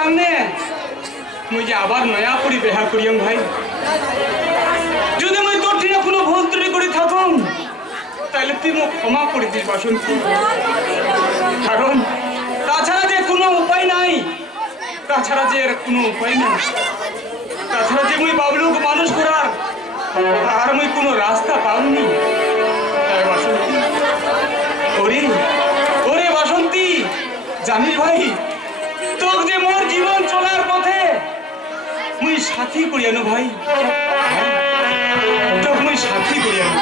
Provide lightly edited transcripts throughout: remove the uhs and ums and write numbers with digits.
সামনে মুই যে আবার নয়া করে বেহা করিয়াম ভাই। যদি মুই তোর ঠিক কোনো ভুল ত্রুটি করে থাকুম তাহলে তুই মোক ক্ষমা করে দিস বাসন্তী। কারণ তাছাড়া যে কোনো উপায় নাই, তাছাড়া যে এর কোনো উপায় নাই, তাছাড়া যে মুই বাবলুক মানুষ করার আর মুই কোনো রাস্তা পাইনি। তাই বাসন্তী, ওরে ওরে বাসন্তী, জানিস ভাই তোর যে মোর জীবন চলার পথে মুই সাথী করিয়ানো ভাই, তোর মুই সাথী করিয়ানো।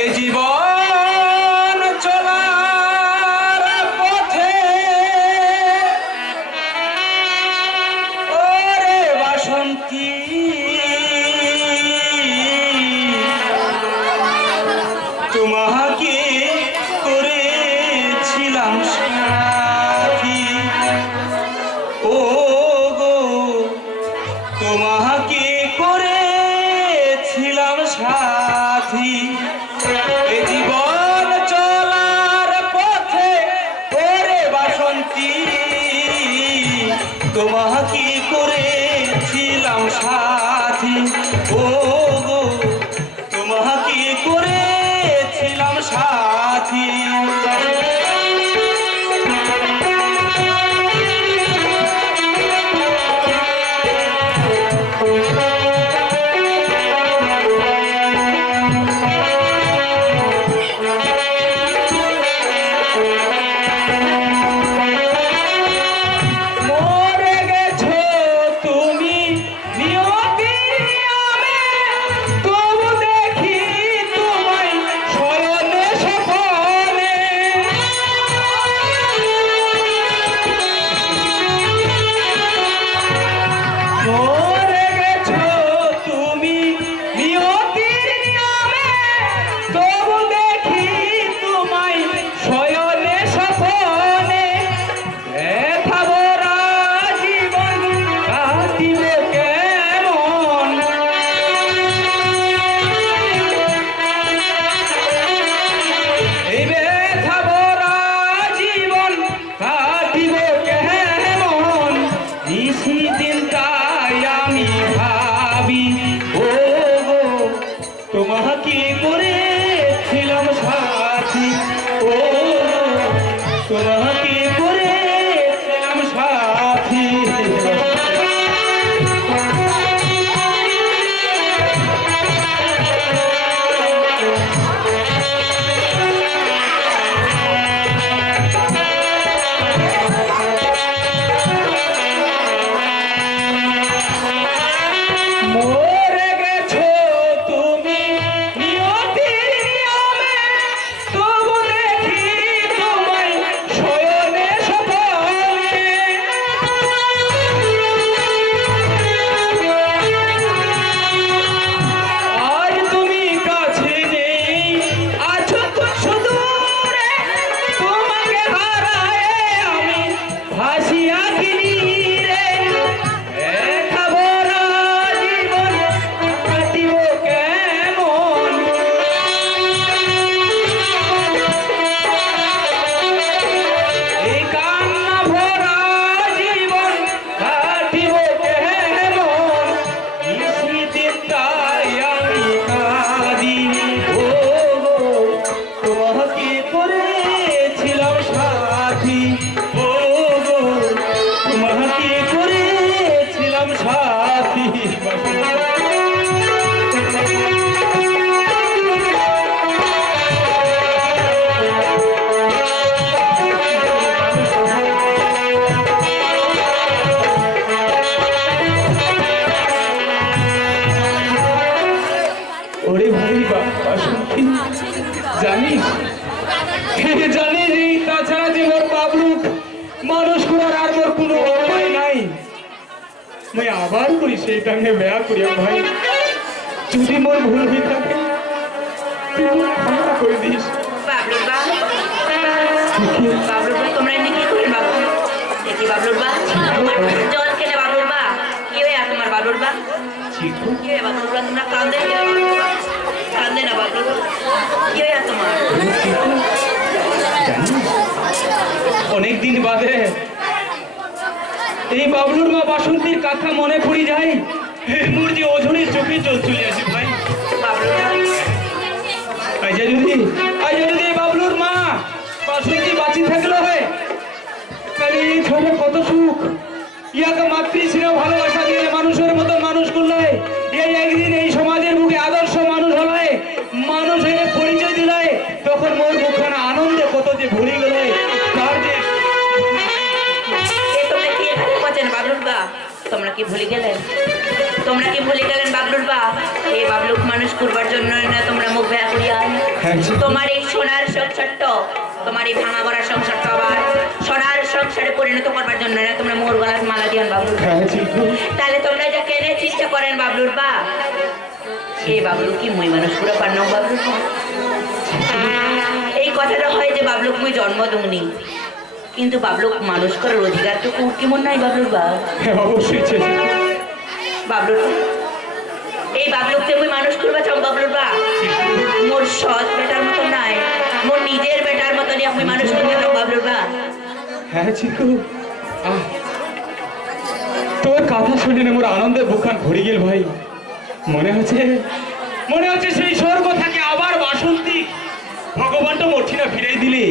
এ জীবন চলার পথে ওরে বাসন্তী, তোমাকে করেছিলাম সাথী, ও গো তোমাকে করেছিলাম সাথী। এ জীবন চলার পথে ওরে বাসন্তী, তোমাকে করেছিলাম সাথী, ও গো তোমাকে করেছিলাম সাথী। জানিস জানিস তাছাড়া যে মোর বাবলুক মানুষ করার আর মোর কোনো উপায় নাই। মুই আবার করি সেই টাঙ্গে বেয়া করিয়া ভাই, যদি মোর ভুল হয়ে থাকে তুই ক্ষমা করে দিস। তোমরা এমনি কি করি বাবু? দেখি বাবলুর বা জল খেলে বাবলুর বা কি হয়ে তোমার বাবলুর বা কি হয়ে বাবলুর বা? তোমরা কান্দে কান্দে না বাবলুর কি হয়ে তোমার? অনেক দিন বাদে এই বাবলুর মা বাসন্তীর কথা মনে পড়ে যায়, মোর যে ওজনে চোখে জল চলে আসে ভাই। বাবলুর মা আজ যদি এই বাবলুর মা বাসন্তী বাঁচি থাকলো হয়, তাহলে এই ছোট কত সুখ। ইয়াকে মাতৃ স্নেহ ভালোবাসা দিয়ে মানুষের মতো মানুষ করলে, এই একদিন এই সমাজের বুকে আদর্শ মানুষ হলে, মানুষের পরিচয় দিলে, তখন মোর মুখখানা আনন্দে কত যে ভরে গেলে তার যে তোমরা কি এখানে বলছেন বাবলুর বা? তোমরা কি ভুলে গেলেন? তোমরা কি ভুলে গেলেন বাবলুর বা? এই বাবলুক মানুষ করবার জন্য না তোমরা মুখ ভেয়া করিয়া তোমার এই সোনার সংসারটা, তোমার এই ভাঙা গড়ার সংসারটা আবার সোনার সংসারে পরিণত করবার জন্য না তোমরা মোর গলার মালা দিয়ান বাবলুর। তাহলে তোমরা যা কেনে চিন্তা করেন বাবলুর বা, এই বাবলু কি মই মানুষ করে পারনাও বাবলুর বা? এই কথাটা হয় যে বাবলুক মই জন্ম দুনি, কিন্তু বাবলুক মানুষ করার অধিকার তো কেমন নাই বাবলুর বা? অবশ্যই বাবলুর এই বাবলুককে আমি মানুষ করবা চাও বাবলুর বা? মোর সৎ বেটার মতো নাই, মোর নিজের বেটার মতো নিয়ে আমি মানুষ করতে চাও বাবলুর বা? হ্যাঁ চিকু, তোর কথা শুনে মোর আনন্দে বুকখান ভরে গেল ভাই। মনে হচ্ছে সেই স্বর্গ থেকে আবার বাসন্তী ভগবানটা মূর্তিটা ফিরে দিলে।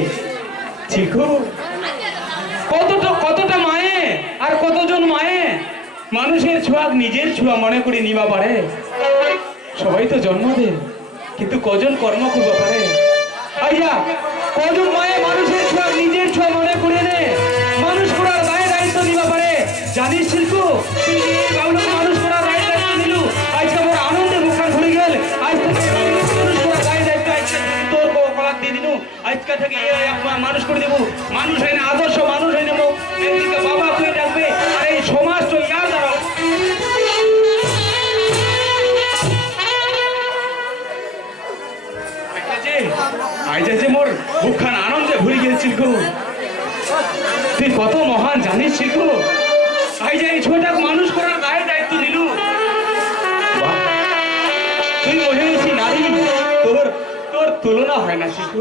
চিকু, কতটা মায়ে আর কতজন মায়ে মানুষের ছোঁয়া নিজের ছোঁয়া মনে করে নিবা পারে। সবাই তো জন্ম দেন, কিন্তু কজন কর্ম করতে পারে। আইয়া কজন মায়ে মানুষের ছোঁয়া নিজের ছোঁয়া মনে করে নে মানুষ করার দায়িত্ব নিবা পারে। জানিস শিল্পু, তুই যে বাবলুকে মানুষ করার দায়িত্ব নিলু, আজকে আমার আনন্দে মুখখান ভরে গেল। আজ থেকে মানুষ করার দায়িত্ব আজকে তোর কলার দিয়ে দিনু। আজকে থেকে মানুষ করে দেবো। মানুষ হয় না, আদর্শ মানুষ হয় নেবো। একদিকে বাবা করে ডাকবে, আর এই সমাজ তো ইয়ার দ্বারা আজ মোর বুকখান আনন্দে ভরে গেছিল গো। তুই কত মহান জানিস শিল্প, আজ এই ছোটা মানুষ করার দায়িত্ব নিলু। তুই মহিষী নারী, তোর তুলনা হয় না শিল্প।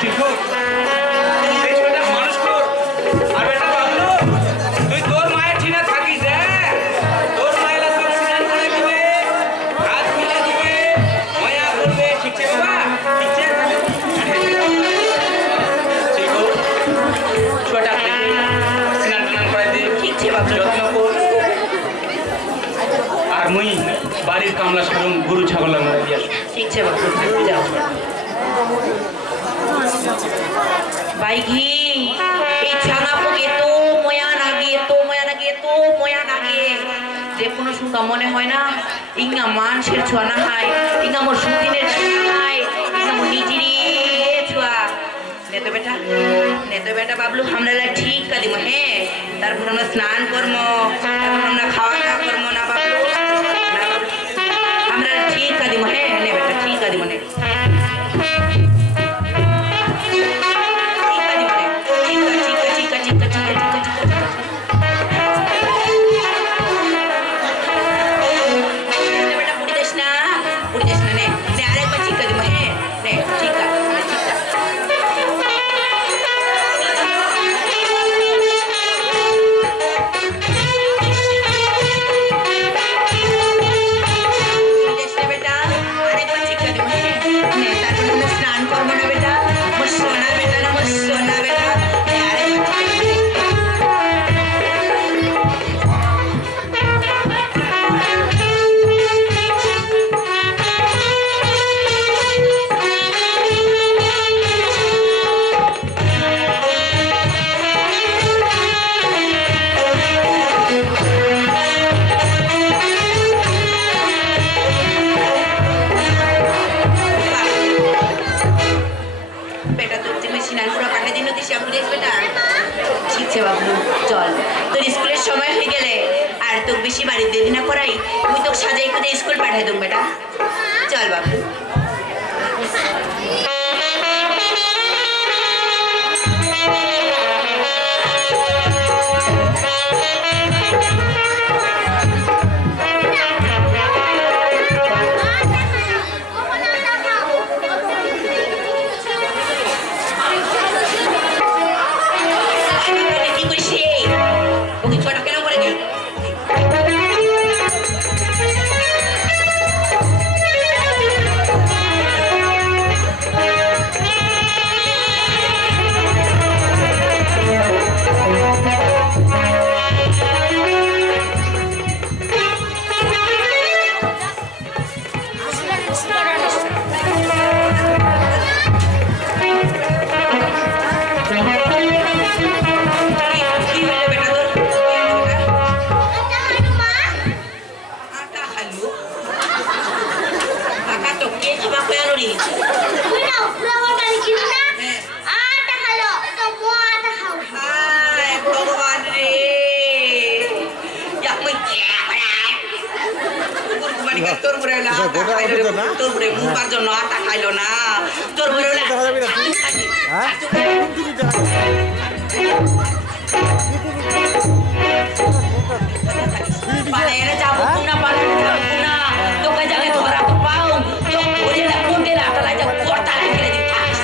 শিল্প এই ছোটা মানুষ কর। আর বেটা বাবলু, তুই তোর মায়ের ঠিনা থাকিস, তোর মায়েরা সব স্নান করে দিবে, হাত মিলে দিবে, ময়া করবে, ঠিক আছে বাবা? ঠিক আছে ছোটা স্নান টান করে দে, ঠিক আছে বাবলু। যত্ন কর। আর মুই বাড়ির কামলা সারুম, গরু ছাগল আমরা দিয়ে আসবো। ঠিক আছে বাবলু, যাও। বাইঘি এই ছানাপুক এত ময়া নাগে যে কোনো সুন্দর মনে হয় না ইঙ্গা মানুষের ছোঁয়া না হয়, ইঙ্গা মোর সুদিনের ছোঁয়া হয়, ইঙ্গা মোর নিজেরই ছোঁয়া। নেতো বেটা বাবলু আমরা ঠিক কা দিব। হ্যাঁ, তারপর আমরা স্নান করবো, তারপর আমরা খাওয়া দাওয়া করবো না বাবলু, আমরা ঠিক কা দিব। হ্যাঁ নে বেটা, ঠিক কা দিব। নে বাবলু চল, তোর স্কুলের সময় হয়ে গেলে আর তোকে বেশি বাড়ির দেরি না করাই, তুই তোকে সাজাই খুঁজে স্কুল পাঠাই দেব বেটা। চল বাবলু। কি করিস তোর বড় হলে আটা খাইলো রে, তোর বড় মুখার জন্য আটা খাইলো না, তোর বড় হলে পালাইলে যাবো না, পালাইলে যাবো না, তোকে জানে ধরা তো পাও, তো ধরে না কোনদের আটা লাগে কর্তা লাগিয়ে দিই থাকিস।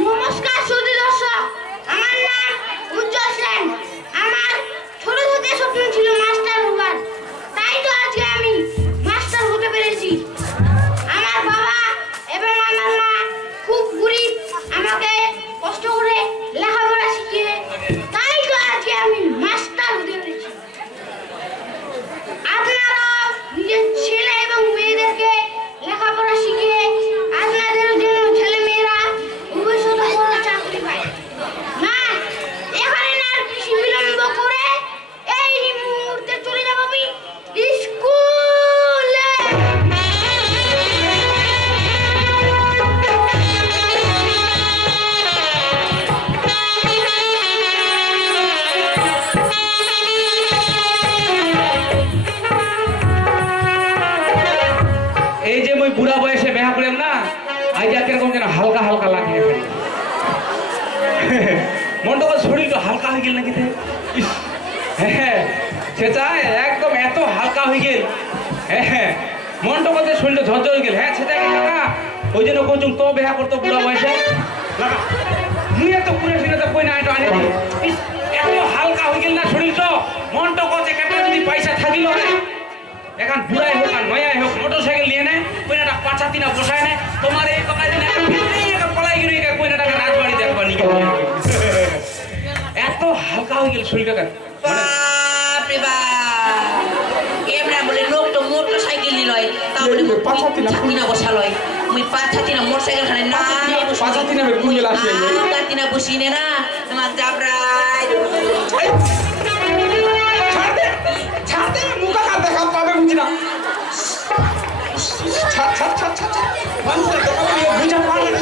নমস্কার সুধী দর্শক, আমার নাম উজ্জ্বল সেন। আমার ছোট থেকে স্বপ্ন ছিল মাস্টার হওয়ার, তাই তো আজকে আমি মাস্টার হতে পেরেছি। আমার বাবা এবং আমার মা খুব গরিব, আমাকে কষ্ট করে লেখাপড়া শিখিয়ে, তাই তো আজকে আমি মাস্টার হতে পেরেছি। আপনারাও নিজের ছেলে এবং মেয়েদেরকে লেখাপড়া শিখিয়ে আপনাদের জন্য ছেলে মেয়েরা ভবিষ্যতে বড় চাকরি পায় না। এখানে না আর বেশি বিলম্ব করে এই মুহূর্তে চলে যাব আমি স্কুলে। এই যে মই বুড়া বয়সে বেহা করলাম না, আজ কিরকম যেন হালকা হালকা লাগে মনটা শরীরটা হালকা হয়ে গেল নাকি ইস, হ্যাঁ সেটা একদম এত হালকা হয়ে গেল, হ্যাঁ মনটা করতে শরীরটা ঝরঝর হয়ে গেল। হ্যাঁ সেটা কাকা ওই জন্য কোচুম তো বেহা করতো বুড়া বয়সে লাগা মুই এত পুরে ফিরে তো কই না এটা আনে দি ইস, এত হালকা হয়ে গেল না শরীরটা, মনটা করতে কেটে যদি পয়সা থাকিল হয় এখন বুড়াই হোক আর নয়াই হোক মোটর সাইকেল নিয়ে নেয় কইনাটা পাঁচা তিনা বসায় নেয় তোমার এই পাকায় দিনে পলাই গেল কইনাটাকে রাজবাড়ি দেখবা নিকে এত হালকা হয়ে গেল শরীরটা বাপরে বাপ, এমরা বলে লোকটা মোটর সাইকেল নিলয়, তা বলে পাঁচা তিনা বসা লয়, মুই পাঁচা তিনা মোটর সাইকেল খানে না পাঁচা তিনা কুঞ্জল আসে তা তিনা বসিনে না আমার জাবরাই ছাড় দে মুখা কাট দেখা পাবে বুঝি না ছাড় ছাড় ছাড় ছাড় মানুষটা দেখা পাবে বুঝা পাবে না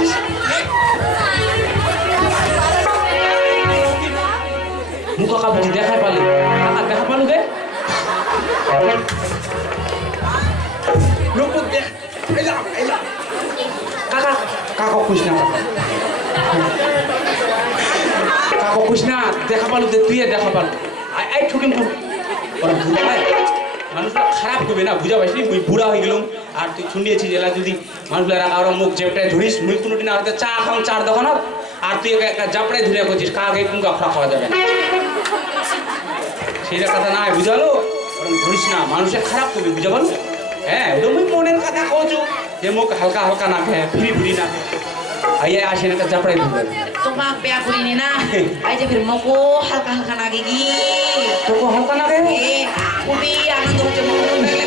মুখা কাট বুঝি দেখা পালে কাকা দেখা পালু গে লোক দেখ এলা এলা কাকা কাকা খুশ না কাকা খুশ না দেখা পালু দে তুই দেখা পালু আই ঠুকিম তো মানুষরা খারাপ করবে না বুঝা পাইছি মুই বুড়া হয়ে গেলাম আর তুই শুনিয়েছিস এলা যদি মানুষরা আরো মুখ চেপটায় ধরিস মুই কোনো দিন হয়তো চা খাও চার দোকানত আর তুই একটা জাপড়ায় ধরে করছিস কাকে কুঙ্কা খা খাওয়া যাবে না সেইটা কথা না বুঝালো ধরিস না মানুষের খারাপ করবে বুঝা পারো হ্যাঁ ওটা মুই মনের কথা কচু যে মুখ হালকা হালকা না খায় ফ্রি ফ্রি না আইয়া আসে না জাপড়ায় ধরে তোমাক বেয়া করিনি না আই যে ফির মকো হালকা হালকা নাগে গি তোকে হালকা লাগে খুবই আনন্দ হচ্ছে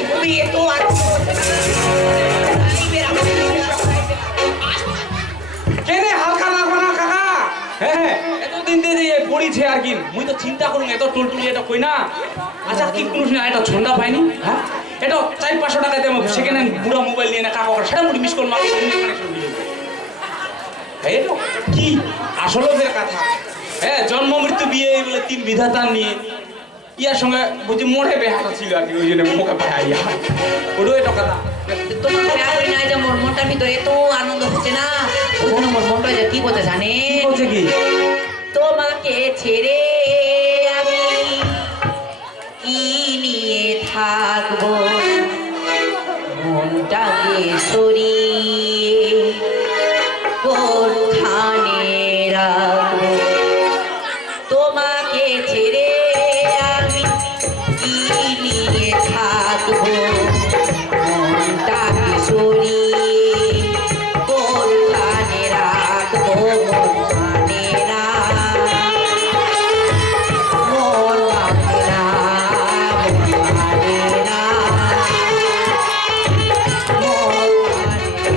খুবই এত কেনে হালকা লাগবে না কাকা হ্যাঁ এতদিন ধরে পড়িছে আর কি মুই তো চিন্তা করুন এত টুলটুলি এটা কই না আচ্ছা কি কোনো এটা ঝন্ডা পাইনি হ্যাঁ এটা 400-500 টাকা দেবো সেকেন্ড হ্যান্ড বুড়া মোবাইল নিয়ে না কাকা সেটা মুড়ি মিস করলাম এটা কি আসলে ফের কথা হ্যাঁ জন্ম মৃত্যু বিয়ে বলে 3 বিধাতা নিয়ে ইয়ার সঙ্গে বুঝি মোড়ে বেহাটা ছিল আর কি ওই জন্য মুখে ভাইয়া ওটাও এটা কথা তোমার বেয়া করি নাই যে মোর মনটার ভিতরে এত আনন্দ হচ্ছে না ওই জন্য মোর মনটা যে কি বলতে জানে বলছে কি তোমাকে ছেড়ে আমি কি নিয়ে থাকবো মনটাকে সরিয়ে কোনখানে রাখবো তোমাকে ছেড়ে আমি কি নিয়ে থাকবো মনটাকে সরিয়ে কোনখানে রাখবো মন মানে না মন মানে না মন মানে না মন মানে না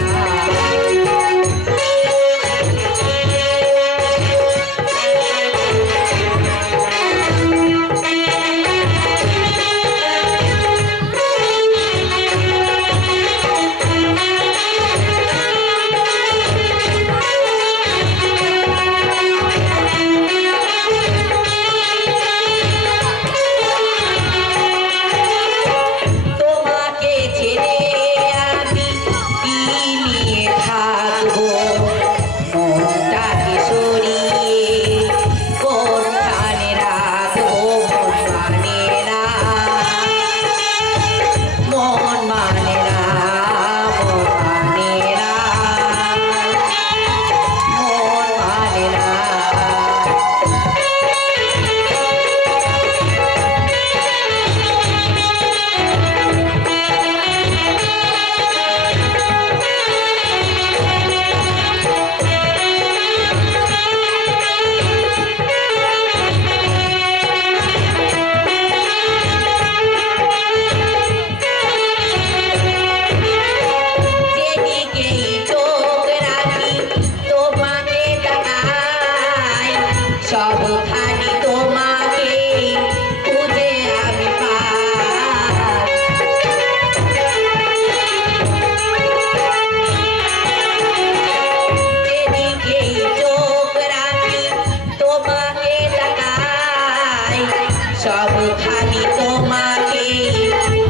সব খালি তোমাকে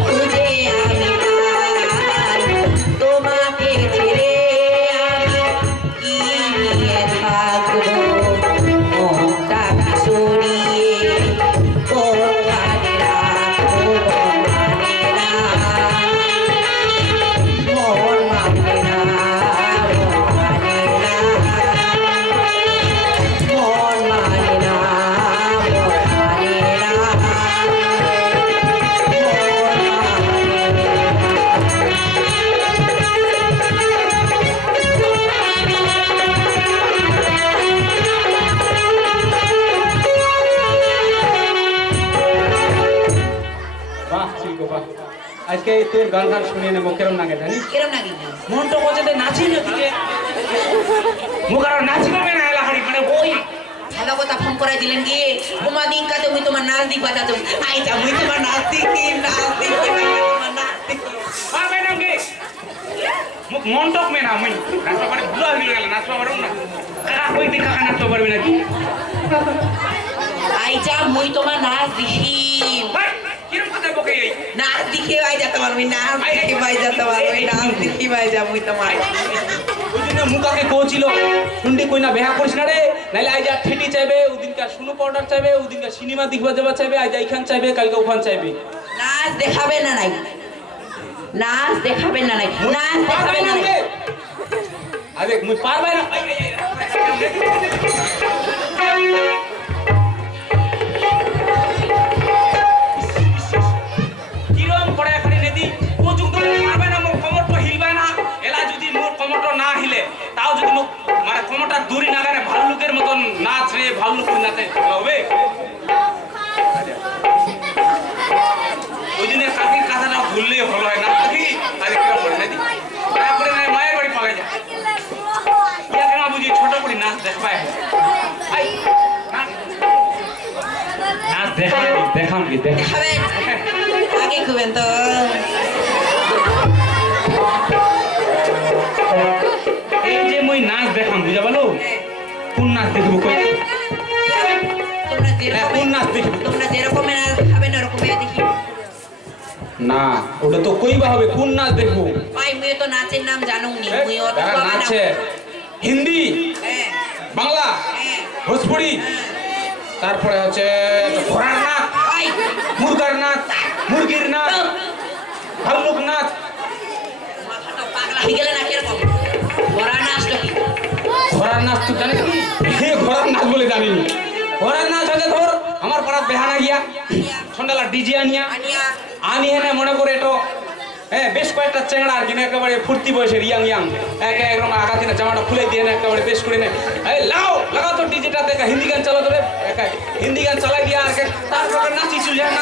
খুঁজে আমি পাই তোমাকে ছেড়ে আমি কি নিয়ে থাকবো মনটা সরিয়ে কোথায় রাখবো মানে না মন মানে না মানে না মন মানে না মানে বাহ চিলকো বাহ আজকে তোর গান গান শুনিয়ে নেবো কেরম লাগে জানিস কিরম নাকি মন তো বলছে নাচি না দিকে মুখ আর নাচি পাবে না এলাহারি মানে ওই ভালো কথা ফোন করে দিলেন কি উমা দিন কাতে মুই তোমার নাচ দিক বাজাতো আই যা মুই তোমার নাচ দেখি তোমার নাচ দেখি পারবে না কে মুখ মন টক মে না মুই নাচতে পারে বুড়া হয়ে গেল নাচতে পারো না কাকা কই দিন কাকা নাচতে পারবে নাকি আই যা মুই তোমার নাচ দেখি ভাই কিরম কথা বকে এই নাচ দেখে আই যা তোমার মুই নাচ দেখে ভাই যা তোমার মুই নাচ দেখি ভাই যা মুই তোমার ওদিনে মুকাকে কোছিল শুনডি কই না বেহা করিস না রে নাইলে আই যা ঠেটি চাইবে ওদিনকার শুনু পাউডার চাইবে ওদিনকার সিনেমা দেখবা যাবা চাইবে আই যা এখান চাইবে কালকে ওখান চাইবে নাচ দেখাবে না নাই নাচ দেখাবে না নাই নাচ দেখাবে না নাই আরে মুই পারবে না কিরম পড়ে এখানে নেদি ও যুগ পারবে না মোর কমর তো হিলবে না এলা যদি মোর কমরটা না হিলে তাও যদি মোর মানে কমরটা দূরি না গানে ভাল্লুকের মতন নাচ রে ভাল্লুক নাচে হবে ওই দিনের কাকির কথাটা ভুললে ভালো হয় না কাকি আরে কি করে নেদি তারপরে না মায়ের বাড়ি পাওয়া যায় ইয়া কেন বুঝি ছোট করে নাচ দেখবাই আই নাচ দেখাম কি দেখ দেখাবেন আগে খুবেন তো এই যে মই নাচ দেখাম বুঝা পালো কোন নাচ দেখবো কই তোমরা কোন নাচ দেখবো তোমরা যেরকম নাচ দেখাবেন ওরকম দেখি না ওটা তো কইবা হবে কোন নাচ দেখবো ভাই মুই তো নাচের নাম জানুনি মুই অত তারা পাবে না নাচে হিন্দি হ্যাঁ বাংলা হ্যাঁ ভোজপুরি তারপরে হচ্ছে ঘোড়ার নাচ ভাই মুরগার নাচ মুরগির নাচ ভাল্লুক নাচ মাথাটা পাগলা হয়ে গেলে না কিরকম ঘোড়া নাচটা কি ঘোড়ার নাচ তুই জানিস কি হে ঘোড়ার নাচ বলে জানি ঘোড়ার নাচ হচ্ছে ধর আমার পাড়ার বেহানা গিয়া সন্ধ্যালা ডিজে আনিয়া আনিয়া আনি এনে মনে করে এটো হ্যাঁ বেশ কয়েকটা চেংড়া আর কি না একেবারে ফুর্তি বয়সের ইয়াং ইয়াং একে একদম আগা দিনে জামাটা খুলে দিয়ে না একেবারে বেশ করে নে এই লাগাও তো ডিজেটা দেখা হিন্দি গান চালাতো রে হিন্দি গান চালাই দিয়া আর তারপরে নাচি চুল যায়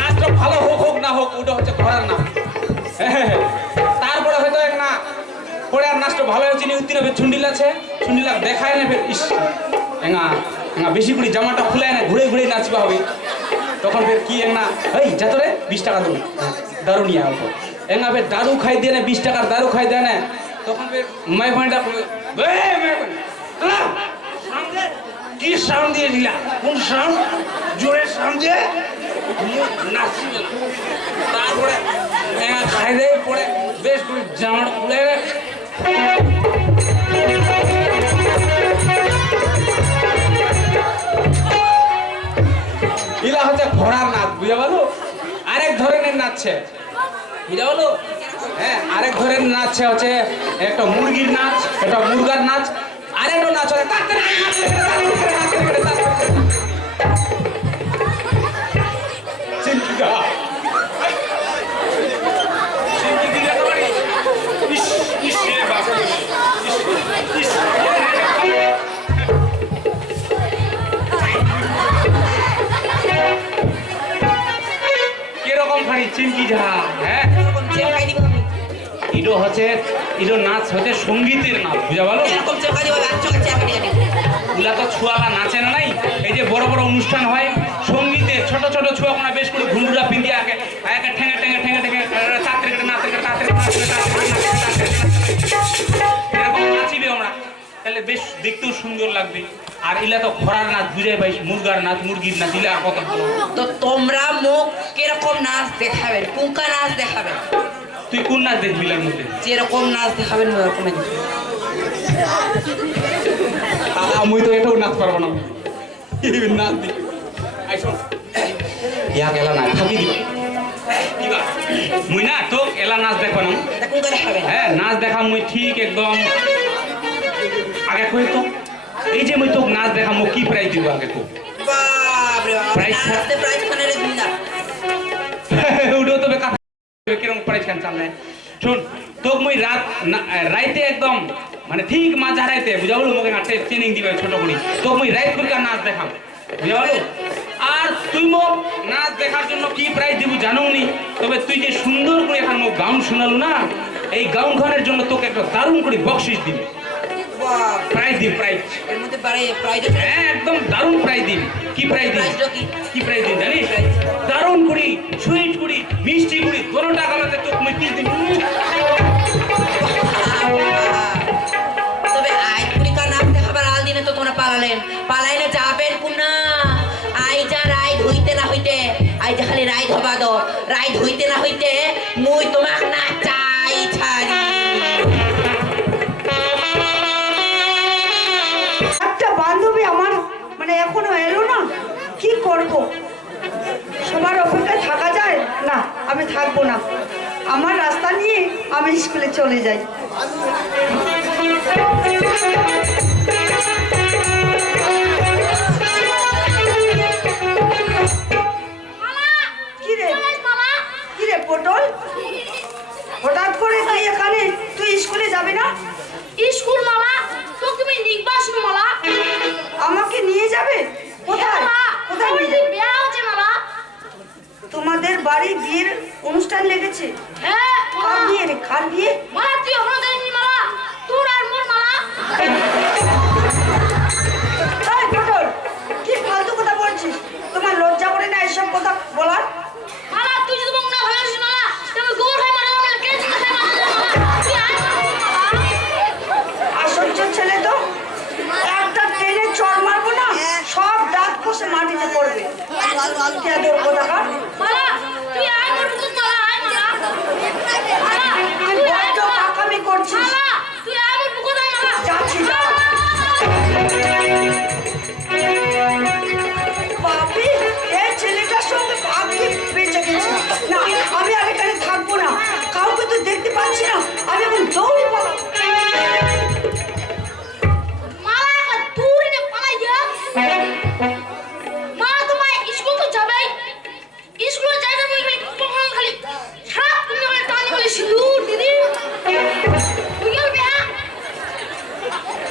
নাচটা ভালো হোক না হোক ওটা হচ্ছে ঘোড়ার নাচ তারপরে হয়তো এক না পরে আর নাচটা ভালো হয়েছে নি উত্তীর্ণ হবে চুন্ডিল আছে চুন্ডিলা দেখায় না ফের ইস এঙা বেশি করে জামাটা খুলে না ঘুরে ঘুরে নাচবা হবে তখন ফের কি না এই যা তো রে 20 টাকা দেবো দারু নিয়ে আসবো এঙা ফের দারু খাই দিয়ে না 20 টাকার দারু খাই দেয় না তখন ফের মাই ভাইটা কি সাউন্ড দিয়ে দিলা কোন সাউন্ড জোরে সাউন্ড দিয়ে নাচি তারপরে খাই দেয় পরে বেশ করে জামাটা খুলে ইলা হচ্ছে ঘোড়ার নাচ বুঝা বলো আরেক ধরনের নাচছে বুঝা বলো হ্যাঁ আরেক ধরনের নাচছে হচ্ছে একটা মুরগির নাচ একটা মুরগার নাচ আরেকটা নাচ হচ্ছে চিন্তিকা কিরকম খানি চিমকি ঝা হ্যাঁ এরকম চেপকাই দিব আমি ইডো হচ্ছে ইডো নাচ হচ্ছে সঙ্গীতের নাচ বুঝা বলো এরকম চেপকাই দিব আর চোখে চেপকাই দিব ওগুলা তো ছুয়ালা নাচে না নাই এই যে বড় বড় অনুষ্ঠান হয় সঙ্গীতের ছোট ছোট ছুয়া কোনা বেশ করে ঘুমুরা পিন্দি আগে আগে ঠেঙে ঠেঙে ঠেঙে ঠেঙে তাড়াতাড়ি নাচতে এরকম নাচিবে আমরা তাহলে বেশ দেখতেও সুন্দর লাগবে। আর ইলা তো খরার নাচ বুঝাই পাইস, মুরগার নাচ, মুরগির নাচ, ইলা কত ভালো। তো তোমরা মোক কিরকম নাচ দেখাবেন, কোনকা নাচ দেখাবেন? তুই কোন নাচ দেখবি ইলার মধ্যে? যেরকম নাচ দেখাবেন ওরকম আমি তো এটাও নাচ পারবো না, নাচ দি আইসো ইয়া এলা না থাকি দিবা কিবা মুই না তো এলা নাচ দেখো না। কোনকা দেখাবেন? হ্যাঁ নাচ দেখা মুই ঠিক একদম আগে কই তো এই যে মুই তো নাচ দেখা মু কি প্রাইজ দিব আগে তো? বাপ রে বাপ, নাচতে প্রাইজ খানে রে দিন না উডো তবে কথা কিরকম প্রাইজ খান সামনে। শুন তো মুই রাইতে একদম মানে ঠিক মাঝা রাইতে বুঝা বলো মোকে হাতে ট্রেনিং দিবে ছোট করি তো মুই রাইত করে নাচ দেখাম বুঝা বলো। আর তুই মোক নাচ দেখার জন্য কি প্রাইজ দিব জানো নি? তবে তুই যে সুন্দর করে এখন মোক গাউন শোনালু না, এই গাউন গানের জন্য তোকে একটা দারুণ করে বকশিশ দিবে, প্রাইজ দিবি প্রাইজ। এর মধ্যে বাড়ে প্রাইজ? হ্যাঁ একদম দারুণ প্রাইজ দিবি। কি প্রাইজ দিবি? কি প্রাইজ দিবি জানিস? দারুণ করি সুইট করি মিষ্টি করি কোনো টাকা মাতে তোকে মুই কি দিবি। তবে আই কুড়িকা নাচ দেখাবার আল দিনে তো তোমরা পালাইলে যাবেন কুনা। আই যা রাইড হইতে না হইতে, আই যা খালি রাইড হবা দো, রাইড হইতে না হইতে মুই তোমাক না চাই ছাড়ি। একটা বান্ধবী আমার মানে এখনো এলো না, কি করব? সবার অপেক্ষায় থাকা যায় না, আমি থাকবো না, আমার রাস্তা নিয়ে আমি স্কুলে চলে যাই। কিরে পটল, হঠাৎ করে তুই এখানে, তুই স্কুলে যাবি না? স্কুল মামা তো তুমি নিকবাস মামা আমাকে নিয়ে যাবে? কোথায় কোথায় নিয়ে যাবে? বিয়ে হচ্ছে মামা। তোমাদের বাড়ি বিয়ের অনুষ্ঠান লেগেছে? হ্যাঁ কার বিয়ে রে, কার বিয়ে? মামা তুই এখনো জানিস মামা, তোর আর মোর মামা। এই পটল, কি ফালতু কথা বলছিস? তোমার লজ্জা করে না এসব কথা বলার? মামা তুই যদি মুখ না ভাঙিস মামা তুমি গোল হয়ে মারা মামা কে জিজ্ঞাসা মামা তুই আর আশ্চর্য ছেলে তো, একটা ট্রেনে চড় মারবো না, সব দাঁত কষে মাটিতে পড়বে। কে তোর কথা কার? মামা তুই আর মোর বুকুত মামা আয় মামা। মামা তুই বড্ড পাকামি করছিস। মামা তুই আর মোর বুকুত আয় মামা। যাচ্ছি যা। বাপি, এই ছেলেটার সঙ্গে ভাগ্যে বেঁচে গেছি। না, আমি আর এখানে থাকবো না, কাউকে তো দেখতে পাচ্ছি না, আমি এখন দৌড়ে পালাবো। মামা তুই নে পালাই যা। মা তোমার স্কুল তো যাবে, স্কুলে যাই না মুই কখন খালি সারা তুমি খালি টানি খালি সিঁদুর দিদি তুই গেল বিয়া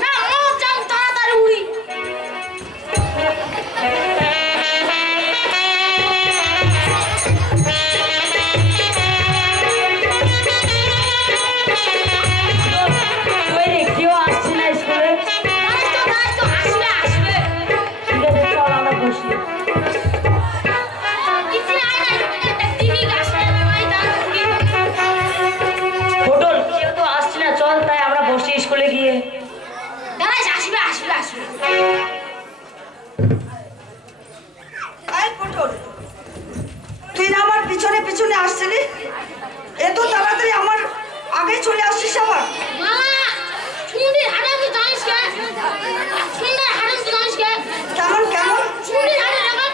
না ও যাও তাড়াতাড়ি উড়ি। কেউ আসছে না স্কুলে? আসবে আসবে ঠিক আছে, চল আমরা বসি। ইতি আয় না টিভি আসবে ভাই দাঁড় উড়ি। পটল, কেউ তো আসছে না, চল তাই আমরা বসি স্কুলে গিয়ে। দাঁড়াই আসবে আসবে আসবে। আয় পটল, তুই না আমার পিছনে পিছনে আসছিলি, এত তাড়াতাড়ি আমার আগে চলে আসছিস আবার? মামা শুনবি হারাম তুই জানিস কে? শুনবি হারাম তুই জানিস কে? কেমন কেমন? শুনবি হারাম এখন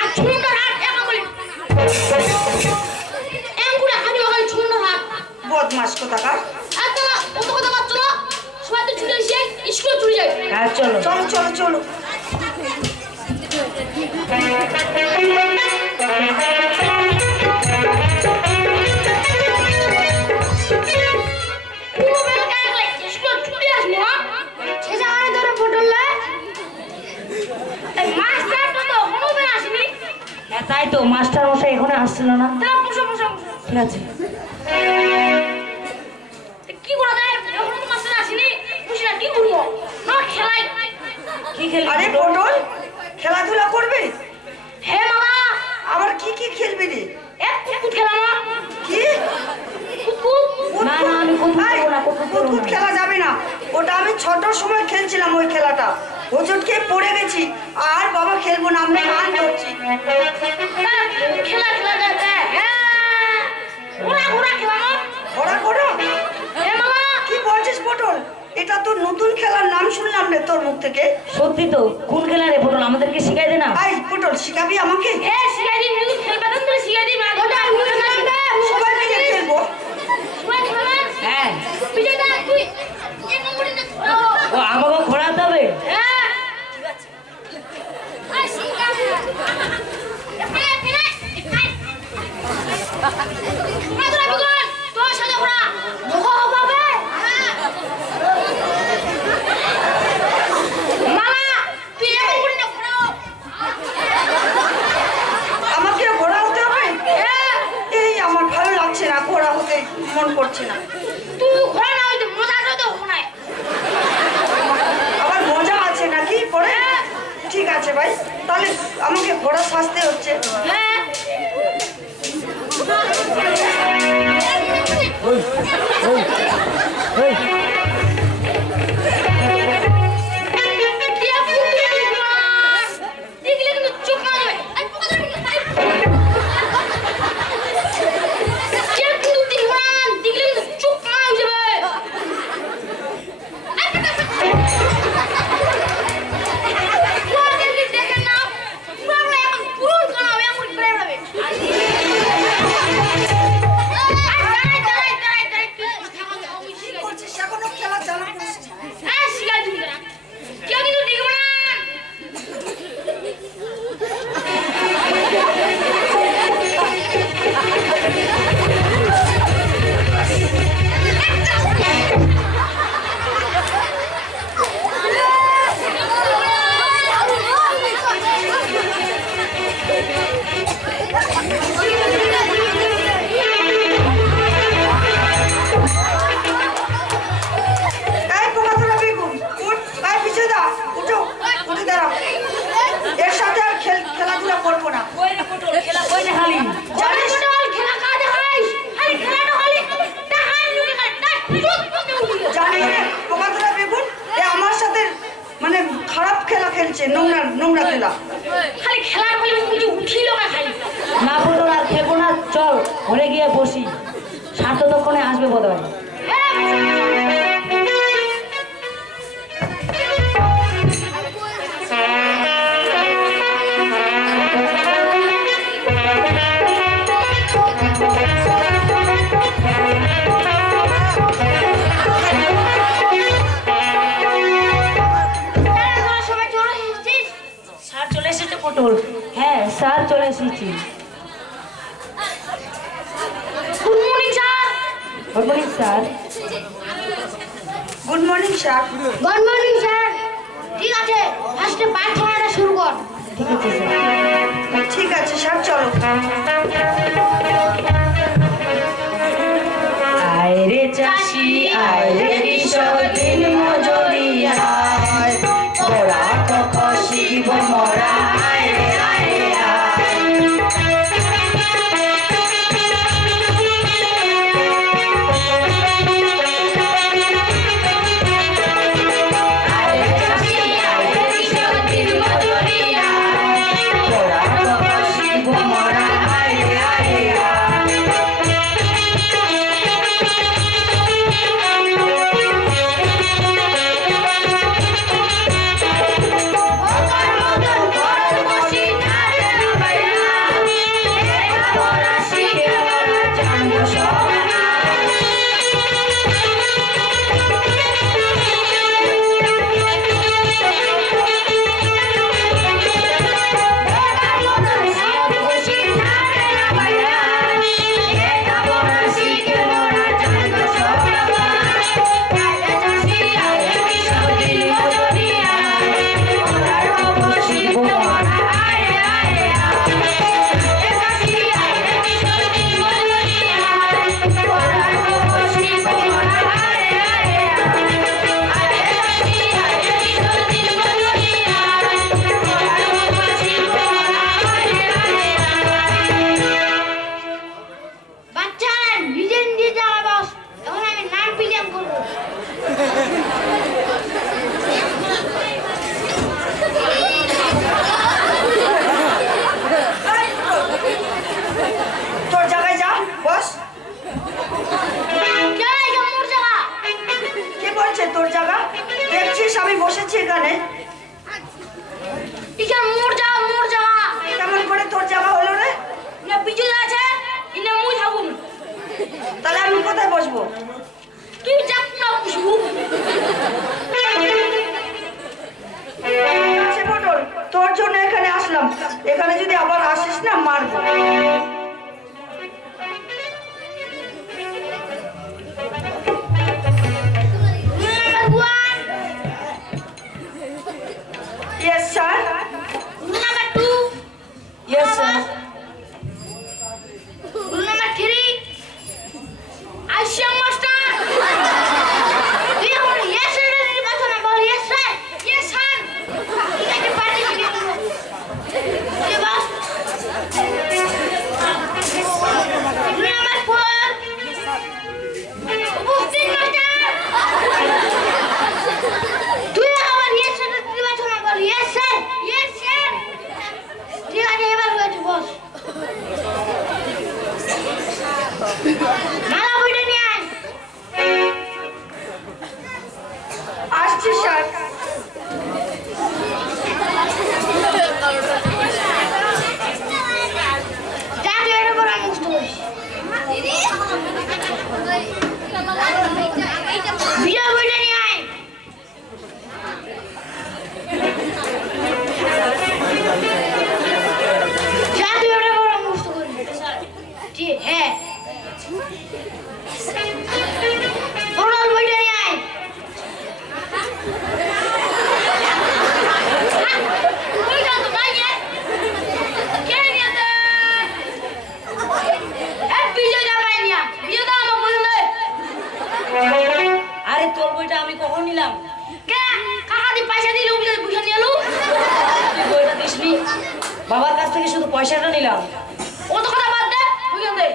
আর শুনবি হাত এখন বলি এমকুড়ে হানি ওখানে শুনবি হাত বদমাস কোথাকার। আর তোমরা কত কথা বাদ চলো সবাই তো ছুটে এসে স্কুলে চলে যাই। হ্যাঁ চলো চলো চলো চলো। স্কুলে চলে আসবো সে জায়গায় ধরে ফটোলে এই মাস্টার তো কোনো বের আসেনি। হ্যাঁ তাই তো, মাস্টার মশাই এখানে আসছিল না। তাহলে বসো বসো বসো। ঠিক আছে। কি করা যায় এখনো তো মাস্টার আসেনি, বুঝি না কি করবো না খেলাই। কি খেলবি? আরে পটল, খেলাধুলা করবে? হ্যাঁ মামা আবার কি কি খেলবি রে? এক কুকুর খেলা না কি? কুকুর না, না, আমি কুতকুত এই, করবো না, কুতকুত করবো কুতকুত না। খেলা যাবে না। ওটা আমি ছোটর সময় খেলছিলাম ওই খেলাটা। হোঁচট খেয়ে পড়ে গেছি। আর বাবা খেলবো না, আমি গান করছি। খেলা খেলা যাবে হ্যাঁ ঘোড়া ঘোড়া খেলা না ঘোড়া ঘোড়া? এ মামা কি বলছিস পটল? এটা তো নতুন খেলার নাম শুনলাম রে তোর মুখ থেকে। সত্যি তো, কোন খেলা রে পটল, আমাদেরকে শিখাই দে না। এই পটল, শিখাবি আমাকে? এ সিআইডি নিউ খেলবা তো তুই সিআইডি মা ওটা সবাই মিলে খেলবো। সবাই খেলা হ্যাঁ, বিজয় দা তুই এই নম্বরে না ও আমাকে ঘোরাতে হবে। হ্যাঁ আই সিকা এখানে এখানে মাদুরা বিগন তো সাজা করা ওহো বাবা মামা তুই এমন করে না ঘোরাও আমাকে ঘোড়া হতে হবে? হ্যাঁ এই আমার ভালো লাগছে না, ঘোড়া হতে মন করছে না। তুই ঘোরা না হইতো মজা তো মনে আবার মজা আছে নাকি পরে? ঠিক আছে ভাই, তাহলে আমাকে ঘোড়া সাজতে হচ্ছে। হ্যাঁ কি করছিস? এখনো খেলা চালু করিস? কেউ কিন্তু দেখবো না এই পোকাতোরা বেগুন, উঠ। এই পিছিয়ে দা, উঠো, উঠে দাঁড়াও। এর সাথে আর খেলাধুলা করবো না। ওই রে পটল, খেলা কই না খালি। জানিস খেলা কাজে হয় খালি খেলাটা খালি টাকা লুকে জানিস রে পোকাতোরা বেগুন, এ আমার সাথে মানে খারাপ খেলা খেলছে, নোংরা নোংরা খেলা। খালি খেলার বলে বুঝি উঠিল না খালি না পটল আর খেলবো না, চল ঘরে গিয়ে বসি। সাত ততক্ষণে আসবে বোধ হয়। সবাই চলে এসেছিস স্যার চলে এসেছে পটল। হ্যাঁ স্যার চলে এসেছি। Good morning sir good morning sir. Good morning sir. Good morning sir ঠিক আছে ফার্স্টে প্রার্থনাটা শুরু কর ঠিক আছে স্যার। ঠিক আছে স্যার, চলো। আয় রে চাষি আয় রে কৃষক দিন মজুরিয়া, গোড়া কখ শিখিব মরা, আয় রে আয় রে আয়। আয় রে চাষি আয় রে কৃষক দিন মজুরিয়া, গোড়া কখ শিখিব মরা, আয় জন্য এখানে আসলাম। এখানে যদি আবার আসিস না মারবো। Yes, sir. Number 2. Yes, sir. Number 3. Aisha Master. Do you want yes sir? Yes sir. Yes sir. You got your party together. Okay, boss. Number 4. Upustin Master. Do you have a yes sir? Yes sir. Yes sir. ঠিক আছে এবার হয়েছে বস মালা বইটা নিয়ে আয় আসছি sir. যা তুই এটা করে মুখস্থ করিস বিজয় বইটা নিয়ে আয় যা তুই এটা করে মুখস্থ করিস জি হ্যাঁ ওরাল বইটা নিয়ে আয় বইটা তো নাই কে নিয়েছে বিজয় জামাই নিয়া বিজয় দা আমার বললে আরে তোর বইটা আমি কখন নিলাম? কে কাকা দি পয়সা দিলে বিজয় বুঝে নিয়ে এলো তুই বইটা দিসনি, বাবার কাছ থেকে শুধু পয়সাটা নিলাম। ও তো কথা বাদ দে বুঝে দে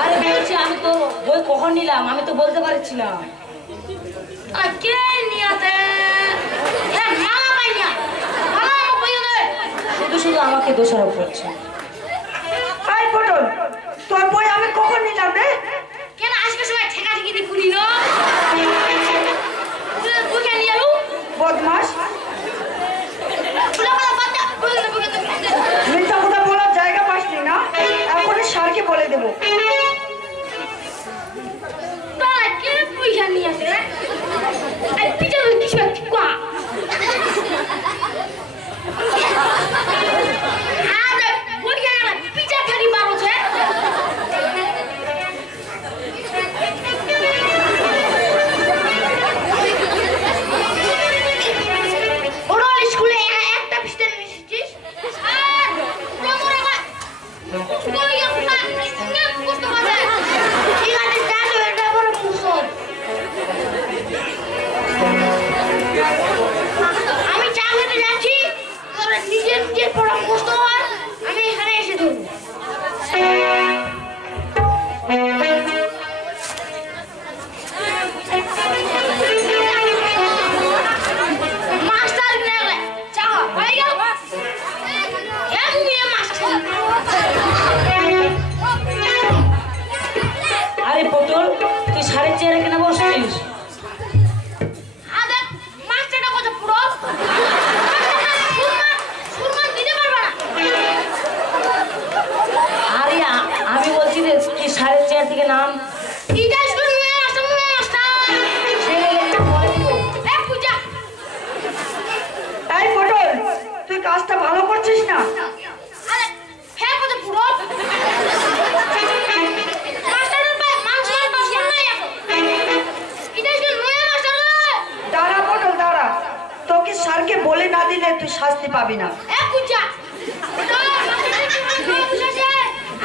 আরে বলছি আমি তো বই কখন নিলাম আমি তো বলতে পারছিলাম। আর কে নিয়েছে এ মালা পাই না মালা আমার বুঝে দে শুধু শুধু আমাকে দোষারোপ করছে। হাই পটল, তোর বই আমি কখন নিলাম রে? কেন আজকে সময় ঠেকা ঠেকি দি খুলি না বুঝে নিয়ে এলো বদমাস, পুরো কথা বাদ দে বুঝে দে মিথ্যা কথা বলার জায়গা পাসনি না? এখনই স্যারকে বলে দেবো। তোরা কে পয়সা নিয়েছে রে এই পিছনে কিছু একটা কোয়া আরে বুঝে না পিছা খালি মারছে ওরা স্কুলে একটা পিছনে মিশছিস আর পুরো মরে গেল কই একটা না কষ্ট করে ঠিক আছে যা তো এটা বড় মুসল আমি চা খেতে যাচ্ছি তোরা নিজের পরামর্শ কর আমি এখানে এসে ধরবো মাস্টার নেলে চা হয়ে গেল এক মিনিট মাস্টার আরে পটল তুই সাড়ে চেয়ারে কেন বসছিস? আদা মাস্টারটা কত পুরো সুরমা দিতে পারবে না আরে আমি বলছি যে তুই সাড়ে চেয়ার থেকে নাম। এটা স্কুল নিয়ে আসতে মনে মাস্টার ছেড়ে গেলে পরে দিব। এ পূজা এই পটল, তুই কাজটা ভালো করছিস না। আরে ফের কত পুরো মাস্টারের পায়ে মাস্টারের পাশে নাই এখন এটা স্কুল নিয়ে মাস্টার দাঁড়া পটল দাঁড়া, তোকে স্যারকে বলে না দিলে তুই শাস্তি পাবি না। এ পূজা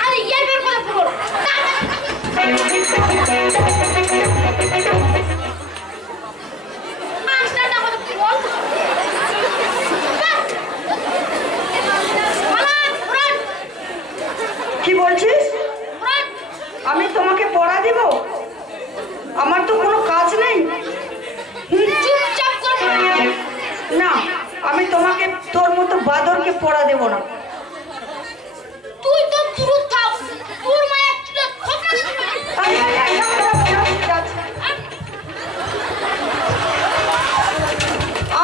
আরে ইয়ে বের করে পুরো মাস্টারটা কত পুরো কি বলছিস? আমি তোমাকে পড়া দিব? আমার তো কোনো কাজ নেই। চুপচাপ কর না, আমি তোমাকে তোর মতো বাদরকে পড়া দেব না। তুই তো পুরো থাক তোর মায়ের ছিল খোকা আয়, আয়, আয়, যাচ্ছি, যাচ্ছি।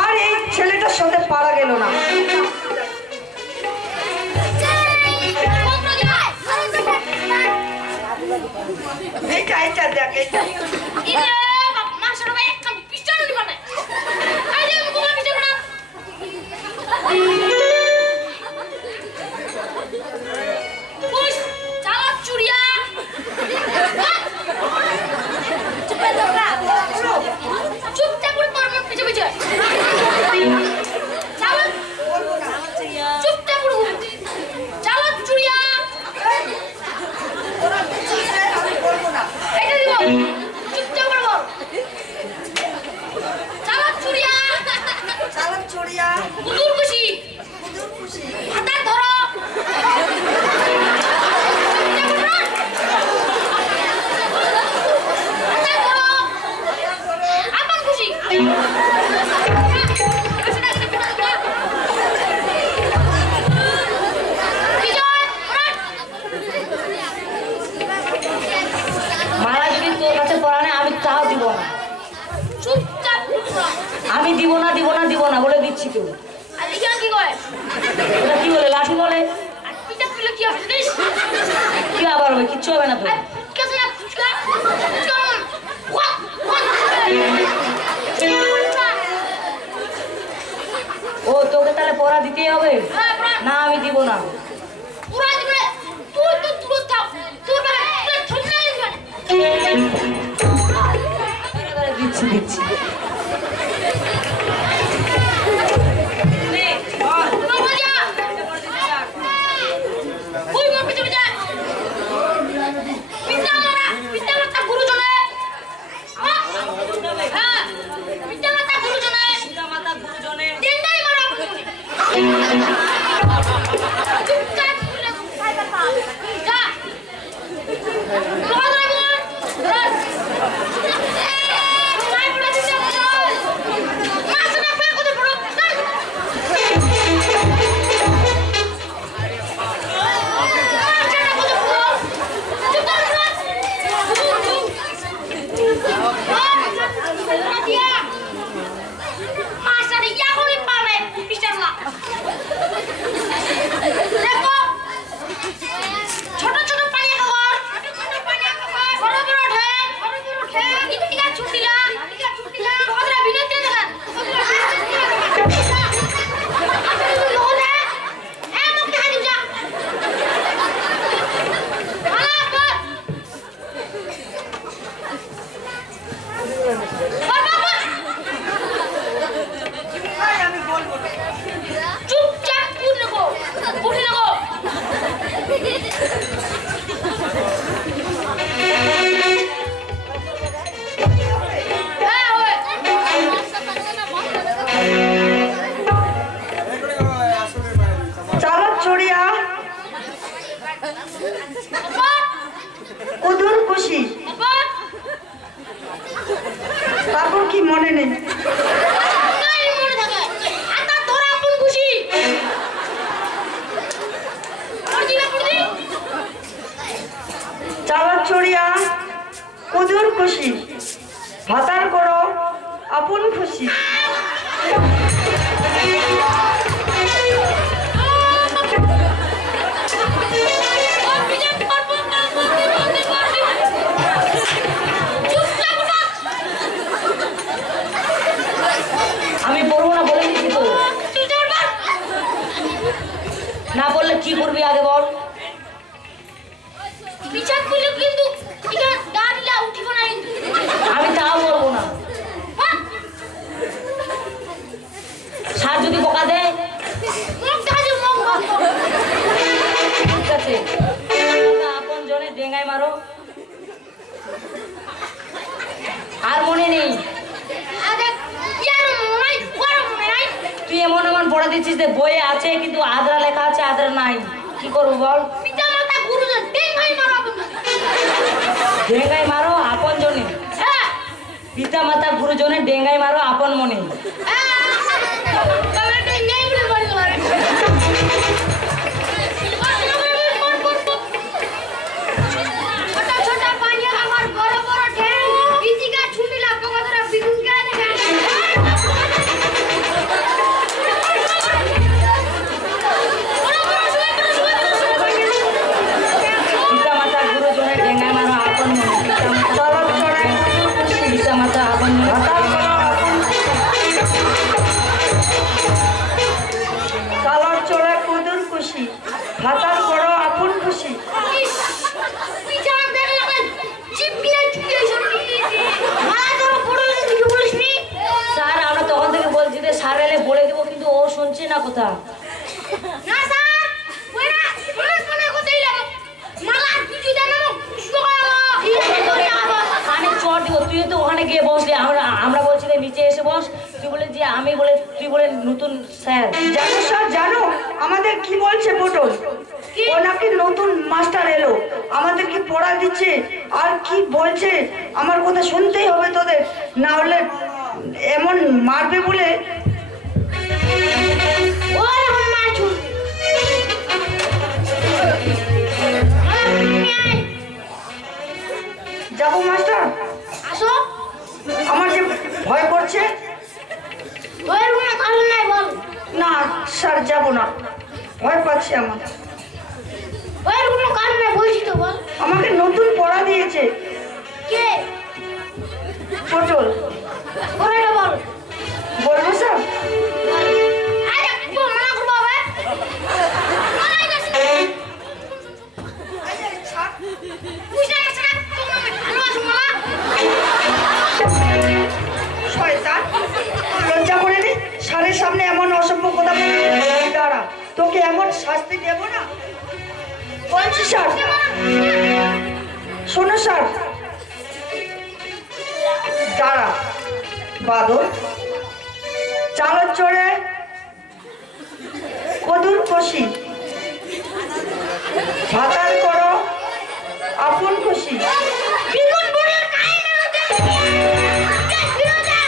আর এই ছেলেটার সাথে পারা গেল না। এইটা এইটা দেখ এইটা। মাস্টার ভাই একটা পিছন দিবা না আই যে মুখ পিছন না কয় ওটা কি বলে লাঠি বলে আর পিঠা করলে কি হবে জানিস কি আবার হবে কিচ্ছু হবে না তো আর ফুচকা আছে না ফুচকা ফুচকা ওয়াক ওয়াক ও তোকে তাহলে পড়া দিতেই হবে হ্যাঁ বড় না আমি দিব না পুরা দিবে তুই তো তুই থাক তুই বড় তুই ছুটি না দিচ্ছি দিচ্ছি বাবা যা ওই মোর পিছে পিছে পিতা মাতা গুরুজনে হ্যাঁ পিতা মাতা গুরুজনে মাতা গুরুজনে দেন্দাই মারা গুরুজনে চুপচাপ বলে খাই বাবা যা বাবা চুপচাপ উঠে লাগো চালক চড়িয়া কুদুর খুশি তারপর কি মনে নেই চালক চড়িয়া কুদুর খুশি ভাতার করো আপন খুশি আমি পড়বো না বলে দিচ্ছি তো না বললে কি করবি আগে বল বিচার করলে কিন্তু এটা দাঁড়িয়ে উঠিব না আমি তাও বলবো না স্যার যদি বোকা দেয় মুখ দাঁড়িয়ে মুখ ঠিক আছে আপন জনে ডেঙ্গাই মারো আর মনে নেই আরে ইয়ার মনে গরম নাই তুই এমন এমন পড়া দিচ্ছিস যে বইয়ে আছে কিন্তু আদ্রা লেখা আছে আদ্রা নাই কি করবো বল পিতা মাতা গুরুজন দেখাই মারাবো ডেঙ্গাই মারো আপন জনে হ্যাঁ পিতা মাতা গুরুজনে ডেঙ্গাই মারো আপন মনে তোমরা তো নেই বলে বললো ছোট ছোট পানি আমার বড় বড় ঠ্যাং বিচিকা ছুটিলা পগদরা বিগুনকা দেখা পিতা মাতা গুরুজনে ডেঙ্গাই মারো আপন মনে চালক চড়াই কুদুর খুশি পিতা মাতা আপন মনে ভাতার করো আপন চালক চড়াই কুদুর খুশি ভাতার করো আপন খুশি পিছন দেখলে জিপিয়া ছুটে ছুটি মারা তোর বড় দিকে বলিসনি স্যার আমরা তখন থেকে বলছি যে স্যার এলে বলে দেবো কিন্তু ও শুনছে না কথা না স্যার ওরা পুলিশ মনে করতেই লাগে মালা কিছু জানো কানে চট দিব তুই তো ওখানে গিয়ে বসলি আমরা বলছি যে নিচে এসে বস তুই বলে যে আমি বলে তুই বলে নতুন স্যার জানো স্যার জানো আমাদের কি বলছে পটল ও নাকি নতুন মাস্টার এলো আমাদেরকে পড়া দিচ্ছে আর কি বলছে আমার কথা শুনতেই হবে তোদের না হলে এমন মারবে বলে ওরে মার ছুট যাবো মাস্টার আসো আমার যে ভয় করছে ওর কোনো কারণ নাই বল না স্যার যাব যাব না, ভয় পাচ্ছি আমার। ওর কোনো কারণ নেই, বলছি তো বল। আমাকে নতুন পড়া দিয়েছে কে? পটল। পড়াটা বল। বলবো স্যার? আরে একটু মানা করবো আবার। মানাই না স্যার। বুঝতে পারছি না, তুমি আমাকে ভালোবাসো মামা। শয়তান, লজ্জা করে নি, স্যারের সামনে এমন অসভ্য কথা বলবি? দাঁড়া, তোকে এমন শাস্তি দেব না। বলছি স্যার, শোনো স্যার, দাঁড়া বাদর, চালর চড়ে কদুর কষি, ভাতার করো আপন খুশি। বিগুন বুড়ির কাহিনী হতে। বিরোধা।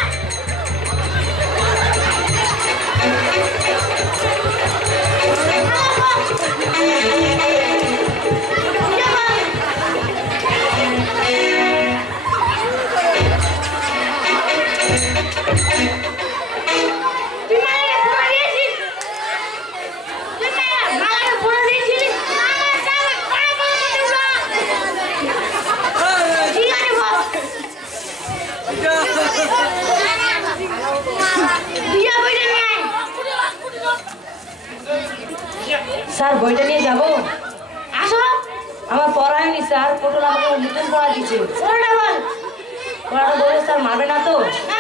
তুই মালাকে ফোন দিয়েছিস? তুই মালাকে ফোন দিয়েছিলি? না, না, যাবে, পরে বলবো তোমরা। ঠিক আছে, বল। বিয়া বইটা নিয়ে আয়। স্যার বইটা নিয়ে যাব? আসো, আমার পড়া হয়নি স্যার, পটল আমাকে নতুন পড়া দিচ্ছে। পড়াটা বল। পড়াটা বলে স্যার মারবে না তো? না,